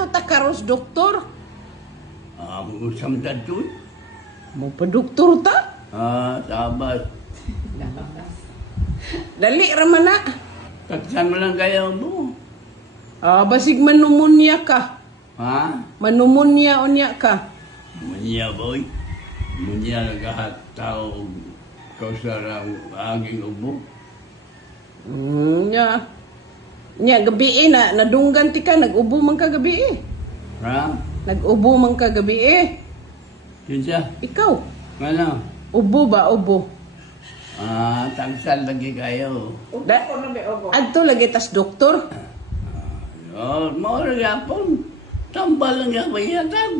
ato ta karos doktor. Usam tatoy. Mo pa doktor ta? Sabas. Dali raman na. Taksan mo lang kayo mo. Basig manumunya ka. Ha? Manumunya unya ka. Munya boy. Munya nagahat tao kausarang aging ubo. Nya. Nya gabi na nadunggan ti ka nag-ubo man ka gabi. Ha? Nag-ubo man ka gabi. Yun siya. Ikaw. Ano? Ubo ba ubo? Tagsan lagi kayo. Adto lagi tas doktor. Maura yapon. Tambal lang yung mayatag.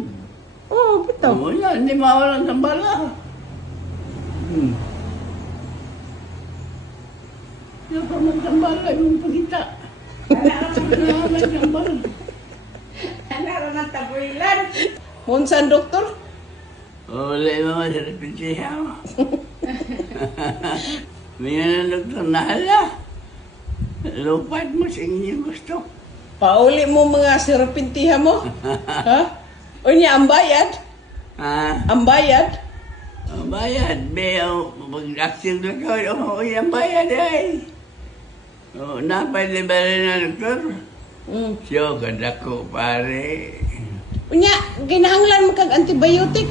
Oh, bitaw. Wala, hindi mawalan tambala. Yung pa magtambala yung pagkita. May tambal. Ano ng tabuilan? Munsan doktor? Wala yung mga sarapin siya. May na doktor na hala. Lupad mo sa inyong gusto. Pauli mo mga sirapintiha mo? Ha? Unya ang bayad? Ang bayad? Ang bayad, Beo. Pag-action na ko, ang bayad ay. Napay ba rin na doktor? Siyo, ganda ko, pare. Unya, kinahanglan mo kag antibiotic?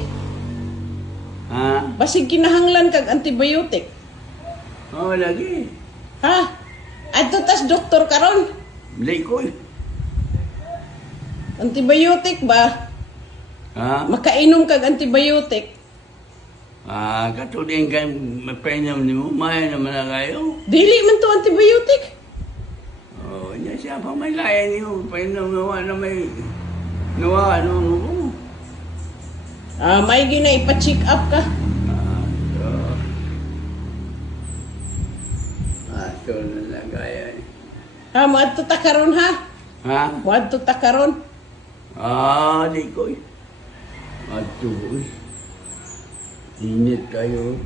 Basig kinahanglan kag antibiotic? Lagi. Ha? Adto tas doktor karon? Hindi ko. Antibiotic ba? Makainom kag antibiotic? Katulad ka mapainom ni mo, maya naman na kayo. Dili man to antibiotic. Niya siya pa may layan niyo, painom nawa na may nawa, ano mo. May gina ipa-check up ka. So na lang kaya. Maadto ta karon ha? Ha? Maadto ta karon? Di ko. Atuloy. Init kayo.